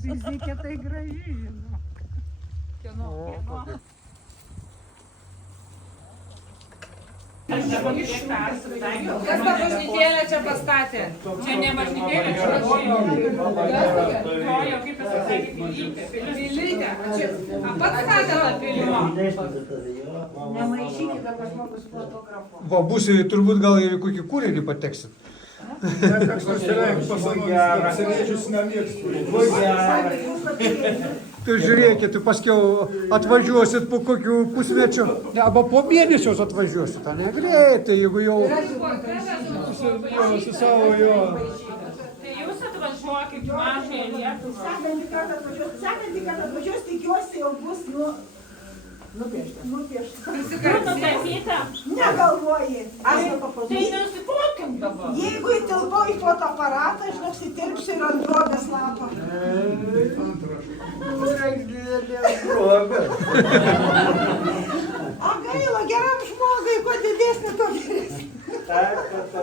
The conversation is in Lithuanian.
Fizikė tai graži, žinau. Kas tą bažnytėlę čia pastatė? Čia ne bažnytėlė, čia bažnytėlė. Kaip jis pasakė, pilytė. A pats statė tą pilimą. Nemaišykite, kad žmogus fotografuo. Va, būsi turbūt gal ir į kokį kūrinį pateksit. Tai žiūrėkit, paskiau atvažiuosit po kokių pusmečio, arba po mėnesios atvažiuosit, ne greitai, jeigu jau... Su savo jo... Tai jūs atvažiuokit mažai Lietuvą. Sekantį kartą atvažiuos, tikiuosi, jau bus nupiešta. Nutapyta? Negalvoji. Tai nusipotkim dabar. Jeigu įtilpau į fotoaparatą, aš nesitirpsiu ir ant drobės lapo. O gaila, geram žmogui, kuo didesnė, tuo geresnė.